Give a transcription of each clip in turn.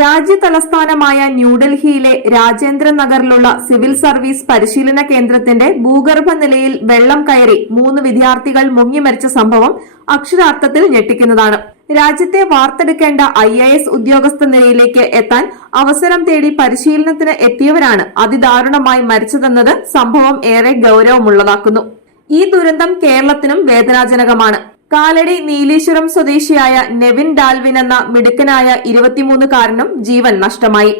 രാജ്യ തലസ്ഥാനമായ ന്യൂഡൽഹിയിലെ രാജേന്ദ്ര നഗറിലുള്ള സിവിൽ സർവീസ് പരിശീലന കേന്ദ്രത്തിന്റെ ഭൂഗർഭ നിലയിൽ വെള്ളം കയറി 3 വിദ്യാർത്ഥികൾ മുങ്ങിമരിച്ച സംഭവം അക്ഷരാർത്ഥത്തിൽ ഞെട്ടിക്കുന്നതാണ്. രാജ്യത്തെ വാർത്തെടുക്കേണ്ട IAS ഉദ്യോഗസ്ഥ നിലയിലേക്ക് എത്താൻ അവസരം തേടി പരിശീലനത്തിന് എത്തിയവരാണ് അതിദാരുണമായി മരിച്ചതെന്നത് സംഭവം ഏറെ ഗൌരവമുള്ളതാക്കുന്നു. ഈ ദുരന്തം കേരളത്തിനും വേദനാജനകമാണ്. കാലടി നീലീശ്വരം സ്വദേശിയായ നെവിൻ ഡാൽവിൻ എന്ന മിടുക്കനായ 23-കാരനും ജീവൻ നഷ്ടമായി.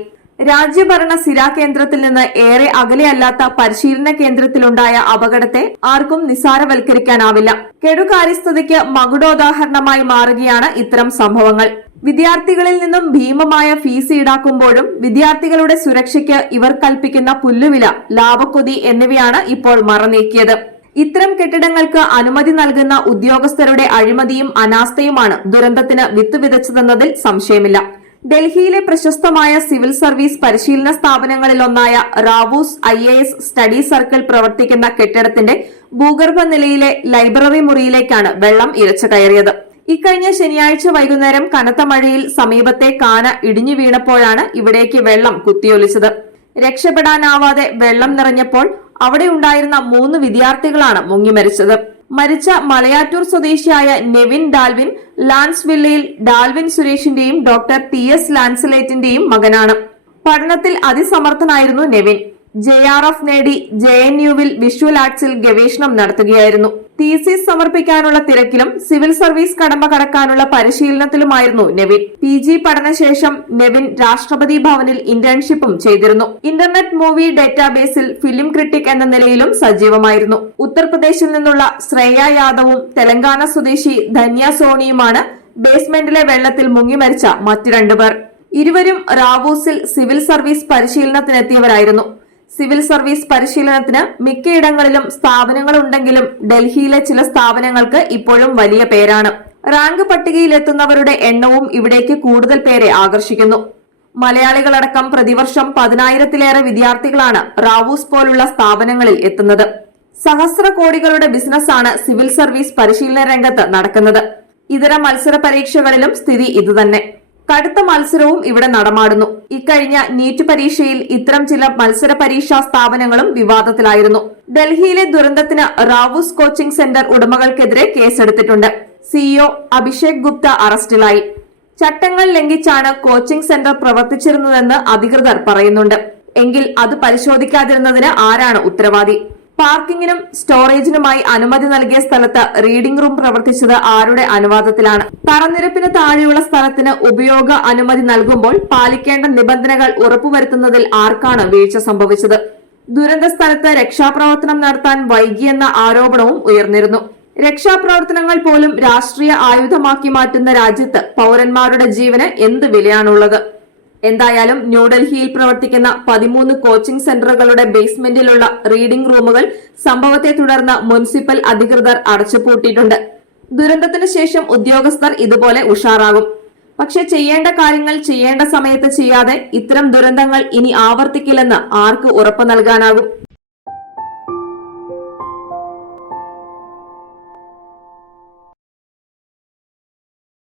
രാജ്യഭരണ സിരാ കേന്ദ്രത്തിൽ നിന്ന് ഏറെ അകലെയല്ലാത്ത പരിശീലന കേന്ദ്രത്തിലുണ്ടായ അപകടത്തെ ആർക്കും നിസ്സാരവൽക്കരിക്കാനാവില്ല. കെടുകാര്യസ്ഥതയ്ക്ക് മകുടോദാഹരണമായി മാറുകയാണ് ഇത്തരം സംഭവങ്ങൾ. വിദ്യാർത്ഥികളിൽ നിന്നും ഭീമമായ ഫീസ് ഈടാക്കുമ്പോഴും വിദ്യാർത്ഥികളുടെ സുരക്ഷയ്ക്ക് ഇവർ കൽപ്പിക്കുന്ന പുല്ലുവില, ലാഭക്കൊതി എന്നിവയാണ് ഇപ്പോൾ മറനീക്കിയത്. ഇത്തരം കെട്ടിടങ്ങൾക്ക് അനുമതി നൽകുന്ന ഉദ്യോഗസ്ഥരുടെ അഴിമതിയും അനാസ്ഥയുമാണ് ദുരന്തത്തിന് വിത്ത് വിതച്ചതെന്നതിൽ സംശയമില്ല. ഡൽഹിയിലെ പ്രശസ്തമായ സിവിൽ സർവീസ് പരിശീലന സ്ഥാപനങ്ങളിലൊന്നായ റാവൂസ് IAS സ്റ്റഡി സർക്കിൾ പ്രവർത്തിക്കുന്ന കെട്ടിടത്തിന്റെ ഭൂഗർഭ നിലയിലെ ലൈബ്രറി മുറിയിലേക്കാണ് വെള്ളം ഇരച്ചു കയറിയത്. ഇക്കഴിഞ്ഞ ശനിയാഴ്ച വൈകുന്നേരം കനത്ത മഴയിൽ സമീപത്തെ കാന ഇടിഞ്ഞു വീണപ്പോഴാണ് ഇവിടേക്ക് വെള്ളം കുത്തിയൊലിച്ചത്. രക്ഷപ്പെടാനാവാതെ വെള്ളം നിറഞ്ഞപ്പോൾ അവിടെ ഉണ്ടായിരുന്ന 3 വിദ്യാർത്ഥികളാണ് മുങ്ങിമരിച്ചത്. മരിച്ച മലയാറ്റൂർ സ്വദേശിയായ നെവിൻ ഡാൽവിൻ ലാൻസ് വില്ലയിൽ ഡാൽവിൻ സുരേഷിന്റെയും ഡോക്ടർ TS ലാൻസലേറ്റിന്റെയും മകനാണ്. പഠനത്തിൽ അതിസമർത്ഥനായിരുന്നു നെവിൻ. JRF നേടി JNUവിൽ വിഷ്വൽ ആർട്സിൽ ഗവേഷണം നടത്തുകയായിരുന്നു. തീസിസ് സമർപ്പിക്കാനുള്ള തിരക്കിലും സിവിൽ സർവീസ് കടമ്പ കടക്കാനുള്ള പരിശീലനത്തിലുമായിരുന്നു നെവിൻ. PG പഠനശേഷം നെവിൻ രാഷ്ട്രപതി ഭവനിൽ ഇന്റേൺഷിപ്പും ചെയ്തിരുന്നു. ഇന്റർനെറ്റ് മൂവി ഡേറ്റാബേസിൽ ഫിലിം ക്രിട്ടിക് എന്ന നിലയിലും സജീവമായിരുന്നു. ഉത്തർപ്രദേശിൽ നിന്നുള്ള ശ്രേയ യാദവും തെലങ്കാന സ്വദേശി ധന്യ സോണിയുമാണ് ബേസ്മെന്റിലെ വെള്ളത്തിൽ മുങ്ങിമരിച്ച മറ്റു 2 പേർ. ഇരുവരും റാവൂസിൽ സിവിൽ സർവീസ് പരിശീലനത്തിനെത്തിയവരായിരുന്നു. സിവിൽ സർവീസ് പരിശീലനത്തിന് മിക്കയിടങ്ങളിലും സ്ഥാപനങ്ങളുണ്ടെങ്കിലും ഡൽഹിയിലെ ചില സ്ഥാപനങ്ങൾക്ക് ഇപ്പോഴും വലിയ പേരാണ്. റാങ്ക് പട്ടികയിലെത്തുന്നവരുടെ എണ്ണവും ഇവിടേക്ക് കൂടുതൽ പേരെ ആകർഷിക്കുന്നു. മലയാളികളടക്കം പ്രതിവർഷം 10,000-ലേറെ വിദ്യാർത്ഥികളാണ് റാവൂസ് പോലുള്ള സ്ഥാപനങ്ങളിൽ എത്തുന്നത്. സഹസ്ര കോടികളുടെ ബിസിനസ്സാണ് സിവിൽ സർവീസ് പരിശീലന രംഗത്ത് നടക്കുന്നത്. ഇതര മത്സര പരീക്ഷകളിലും സ്ഥിതി ഇതുതന്നെ. കടുത്ത മത്സരവും ഇവിടെ നടമാടുന്നു. ഇക്കഴിഞ്ഞ നീറ്റ് പരീക്ഷയിൽ ഇത്തരം ചില മത്സര പരീക്ഷാ സ്ഥാപനങ്ങളും വിവാദത്തിലായിരുന്നു. ഡൽഹിയിലെ ദുരന്തത്തിന് റാവൂസ് കോച്ചിംഗ് സെന്റർ ഉടമകൾക്കെതിരെ കേസെടുത്തിട്ടുണ്ട്. CEO അഭിഷേക് ഗുപ്ത അറസ്റ്റിലായി. ചട്ടങ്ങൾ ലംഘിച്ചാണ് കോച്ചിംഗ് സെന്റർ പ്രവർത്തിച്ചിരുന്നതെന്ന് അധികൃതർ പറയുന്നുണ്ട്. എങ്കിൽ അത് പരിശോധിക്കാതിരുന്നതിന് ആരാണ് ഉത്തരവാദി? പാർക്കിങ്ങിനും സ്റ്റോറേജിനുമായി അനുമതി നൽകിയ സ്ഥലത്ത് റീഡിംഗ് റൂം പ്രവർത്തിച്ചത് ആരുടെ അനുവാദത്തിലാണ്? തറനിരപ്പിന് താഴെയുള്ള സ്ഥലത്തിന് ഉപയോഗ അനുമതി നൽകുമ്പോൾ പാലിക്കേണ്ട നിബന്ധനകൾ ഉറപ്പുവരുത്തുന്നതിൽ ആർക്കാണ് വീഴ്ച സംഭവിച്ചത്? ദുരന്ത സ്ഥലത്ത് രക്ഷാപ്രവർത്തനം നടത്താൻ വൈകിയെന്ന ആരോപണവും ഉയർന്നിരുന്നു. രക്ഷാപ്രവർത്തനങ്ങൾ പോലും രാഷ്ട്രീയ ആയുധമാക്കി മാറ്റുന്ന രാജ്യത്ത് പൌരന്മാരുടെ ജീവന് എന്ത് വിലയാണുള്ളത്? എന്തായാലും ന്യൂഡൽഹിയിൽ പ്രവർത്തിക്കുന്ന 13 കോച്ചിംഗ് സെന്ററുകളുടെ ബേസ്മെന്റിലുള്ള റീഡിംഗ് റൂമുകൾ സംഭവത്തെ തുടർന്ന് മുനിസിപ്പൽ അധികൃതർ അടച്ചുപൂട്ടിയിട്ടുണ്ട്. ദുരന്തത്തിന് ശേഷം ഉദ്യോഗസ്ഥർ ഇതുപോലെ ഉഷാറാകും. പക്ഷെ ചെയ്യേണ്ട കാര്യങ്ങൾ ചെയ്യേണ്ട സമയത്ത് ചെയ്യാതെ ഇത്തരം ദുരന്തങ്ങൾ ഇനി ആവർത്തിക്കില്ലെന്ന് ആർക്ക് ഉറപ്പു നൽകാനാകും?